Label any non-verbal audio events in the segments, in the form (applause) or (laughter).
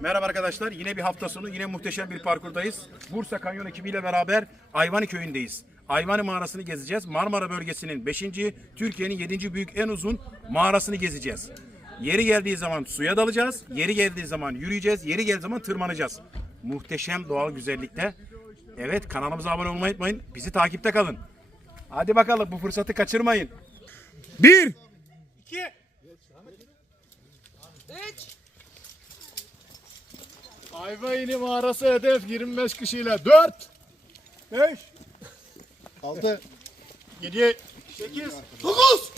Merhaba arkadaşlar. Yine bir hafta sonu yine muhteşem bir parkurdayız. Bursa Kanyon ekibiyle beraber Ayvani köyündeyiz. Ayvani mağarasını gezeceğiz. Marmara bölgesinin 5. Türkiye'nin 7. büyük en uzun mağarasını gezeceğiz. Yeri geldiği zaman suya dalacağız. Yeri geldiği zaman yürüyeceğiz. Yeri geldiği zaman tırmanacağız. Muhteşem doğal güzellikte. Evet kanalımıza abone olmayı unutmayın. Bizi takipte kalın. Hadi bakalım bu fırsatı kaçırmayın. Bir. İki. Ayvayini mağarası hedef 25 kişiyle. 4 5 6 7 8 9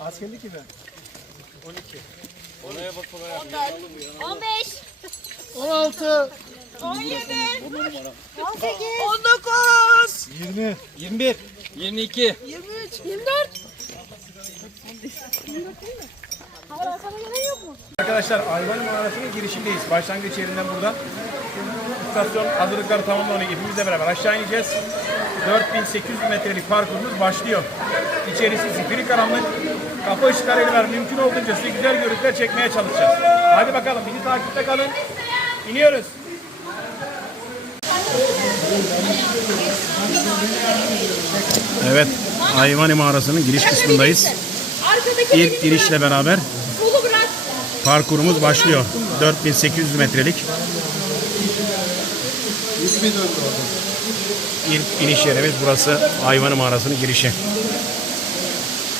Askerlik gibi. 15, 16 17, 18, 19, 20 21. 22 23, 24. Hayır arkada gelen yok mu? Arkadaşlar Ayvani Mağarası'nın girişindeyiz. Başlangıç yerinden buradan. İstasyon hazırlıkları tamamlanıyor. Hepimizle beraber aşağı ineceğiz. 4800 metrelik parkurumuz başlıyor. İçerisi zifiri karanlık. Kapı ışıklarıyla var. Mümkün olduğunca size güzel görüntüler çekmeye çalışacağız. Hadi bakalım bizi takipte kalın. İniyoruz. Evet, Ayvani Mağarası'nın giriş kısmındayız. Arkadaki İlk girişle beraber. Parkurumuz başlıyor. 4800 metrelik. İlk iniş yerimiz burası Ayvanı Mağarası'nın girişi.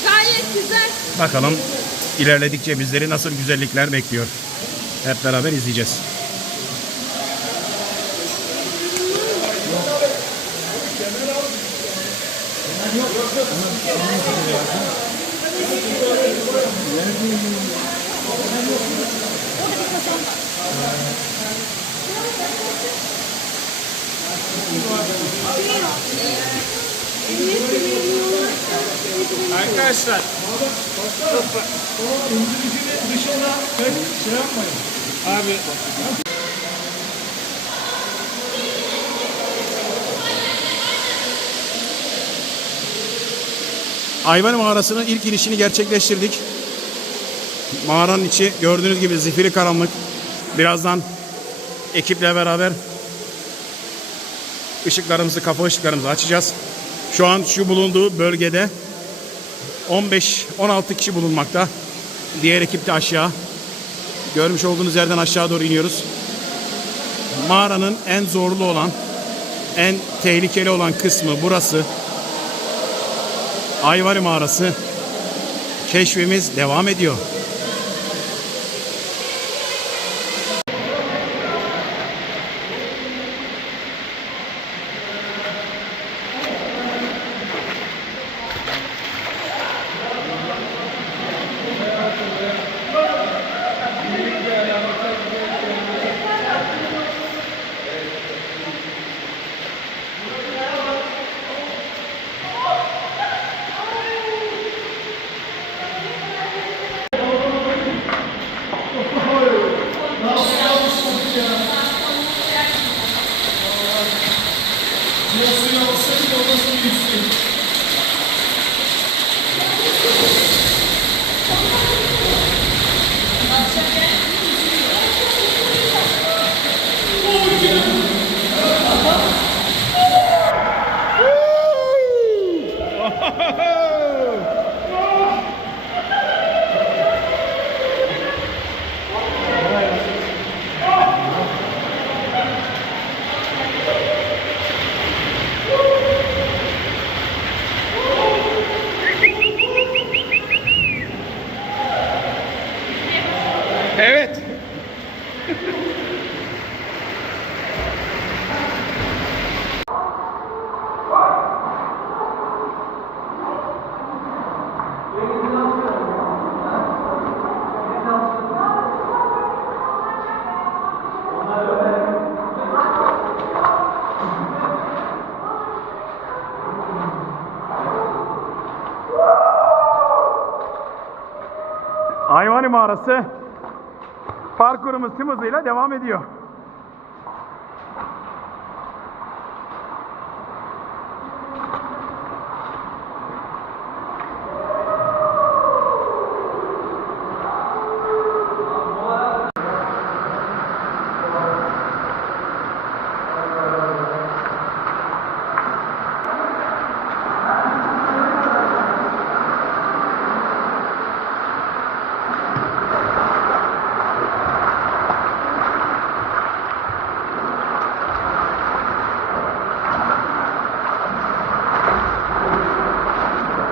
Gayet güzel. Bakalım ilerledikçe bizleri nasıl güzellikler bekliyor. Hep beraber izleyeceğiz. Arkadaşlar dışına pek şey yapmayın. Abi Ayvanı Mağarası'nın ilk girişini gerçekleştirdik. Mağaranın içi gördüğünüz gibi zifiri karanlık. Birazdan ekiple beraber ışıklarımızı, kafa ışıklarımızı açacağız. Şu an şu bulunduğu bölgede 15-16 kişi bulunmakta. Diğer ekip de aşağı. Görmüş olduğunuz yerden aşağı doğru iniyoruz. Mağaranın en zorlu olan, en tehlikeli olan kısmı burası. Ayvari Mağarası. Keşfimiz devam ediyor. Evet. (laughs) Mağarası parkurumuz tüm hızıyla devam ediyor.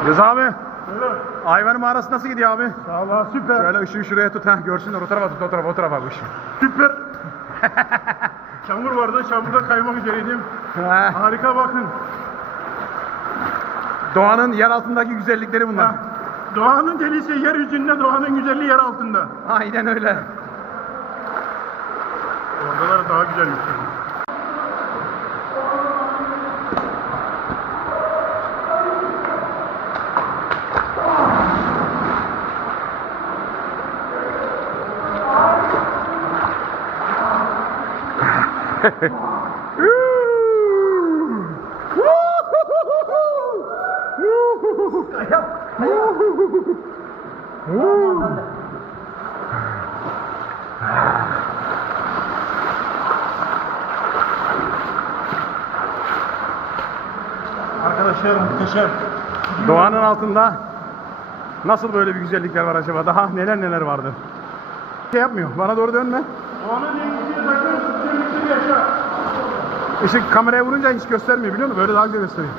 Rıza abi. Ayvanın mağarası nasıl gidiyor abi? Valla süper. Şöyle ışığı şuraya tut ha görsünler o tarafa tut o tarafa o tarafa bu ışığı. Süper. (laughs) Çamur vardı. Çamurda kaymak üzereydim. Ha, Harika bakın. Doğanın yer altındaki güzellikleri bunlar. Doğanın delisi yeryüzünde, doğanın güzelliği yer altında. Aynen öyle. Oradalar daha güzelmiş. Arkadaşlar muhteşem. Doğanın altında nasıl böyle bir güzellikler var acaba? Daha neler neler vardır. Şey yapmıyor. Bana doğru dönme. Doğanın takın, dengisini Işık kameraya vurunca hiç göstermiyor biliyor musun? Böyle daha güzel gösteriyor.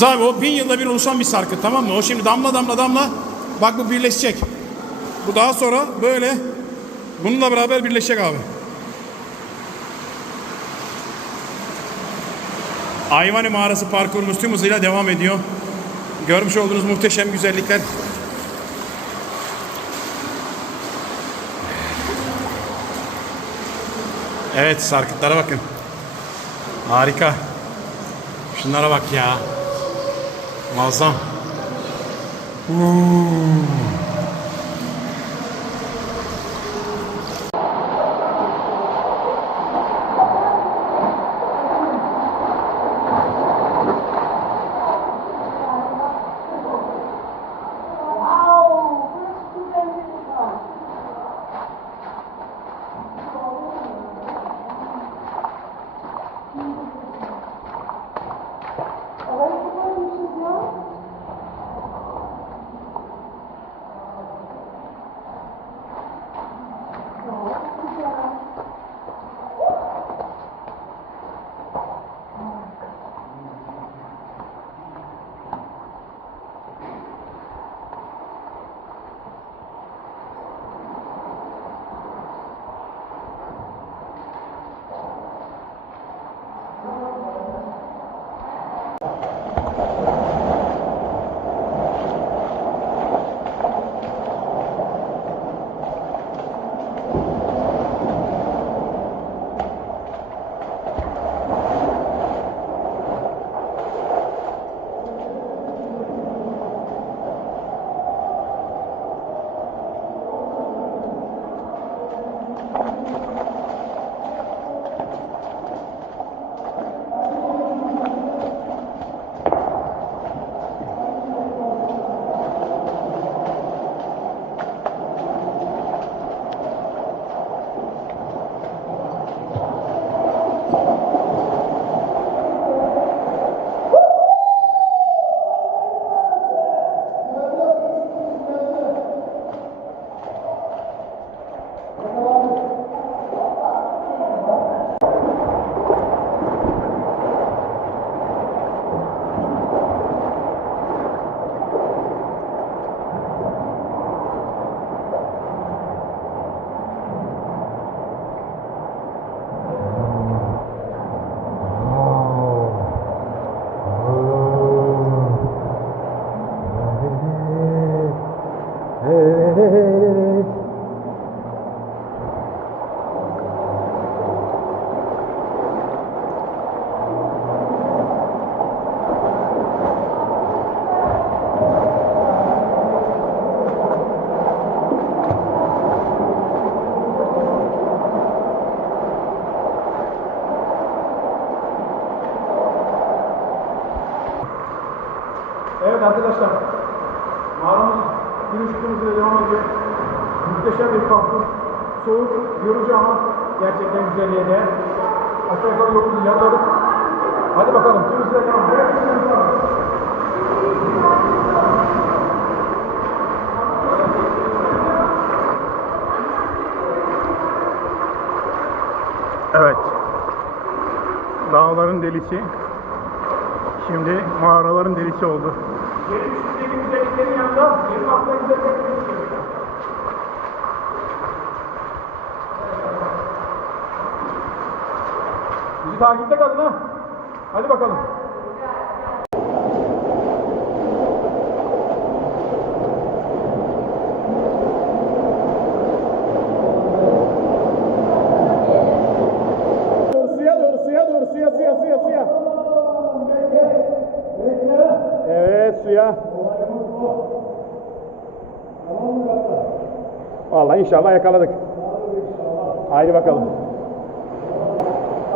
Rıza abi o bin yılda bir oluşan bir sarkıt tamam mı? O şimdi damla damla damla bak bu birleşecek. Bu daha sonra böyle bununla beraber birleşecek abi. Ayvani Mağarası parkurumuz tüm hızıyla devam ediyor. Görmüş olduğunuz muhteşem güzellikler. Evet sarkıtlara bakın. Harika. Şunlara bak ya. Muazzam. Muhteşem bir parkur. Soğuk, yorucu ama gerçekten güzelliğe değer. Aşağı yukarı yolumuzu yarıladık. Hadi bakalım. Tüm hızla devam. Evet. Dağların delisi. Şimdi mağaraların delisi oldu. Yerin üstündeki güzelliklerin yanında yerin altında güzelliklerin Bizi takipte kalın ha. Hadi bakalım. Suya doğru, suya doğru, suya, suya, suya, suya. Evet, suya. Vallahi inşallah yakaladık. Haydi bakalım.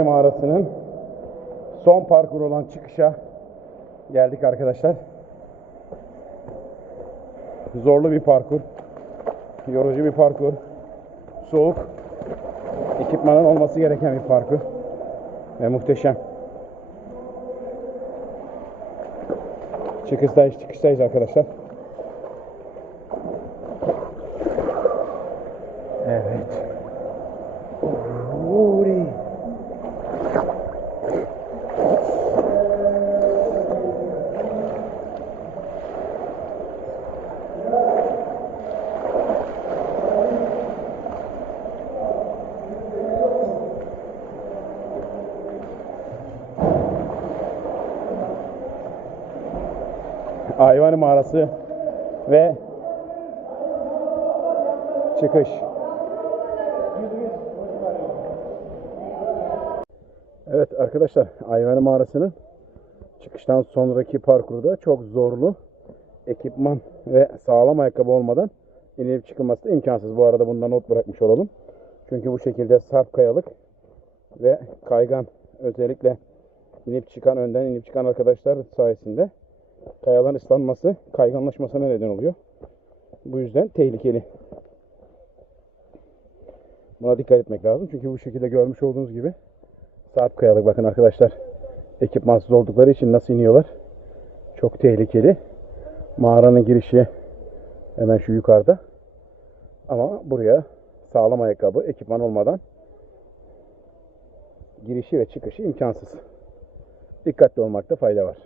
Ayvani mağarasının son parkur olan çıkışa geldik arkadaşlar. Zorlu bir parkur. Yorucu bir parkur. Soğuk. Ekipmanın olması gereken bir parkur. Ve muhteşem. Çıkıştayız, çıkıştayız arkadaşlar. Evet. Uri. Ayvani mağarası ve çıkış. Evet arkadaşlar Ayvani mağarasının çıkıştan sonraki parkurda çok zorlu ekipman ve sağlam ayakkabı olmadan inilip çıkılması da imkansız. Bu arada bundan not bırakmış olalım. Çünkü bu şekilde sarp kayalık ve kaygan özellikle inip çıkan önden inip çıkan arkadaşlar sayesinde kayaların ıslanması kayganlaşmasına neden oluyor. Bu yüzden tehlikeli. Buna dikkat etmek lazım. Çünkü bu şekilde görmüş olduğunuz gibi sarp kayalık bakın arkadaşlar. Ekipmansız oldukları için nasıl iniyorlar. Çok tehlikeli. Mağaranın girişi hemen şu yukarıda. Ama buraya sağlam ayakkabı, ekipman olmadan girişi ve çıkışı imkansız. Dikkatli olmakta fayda var.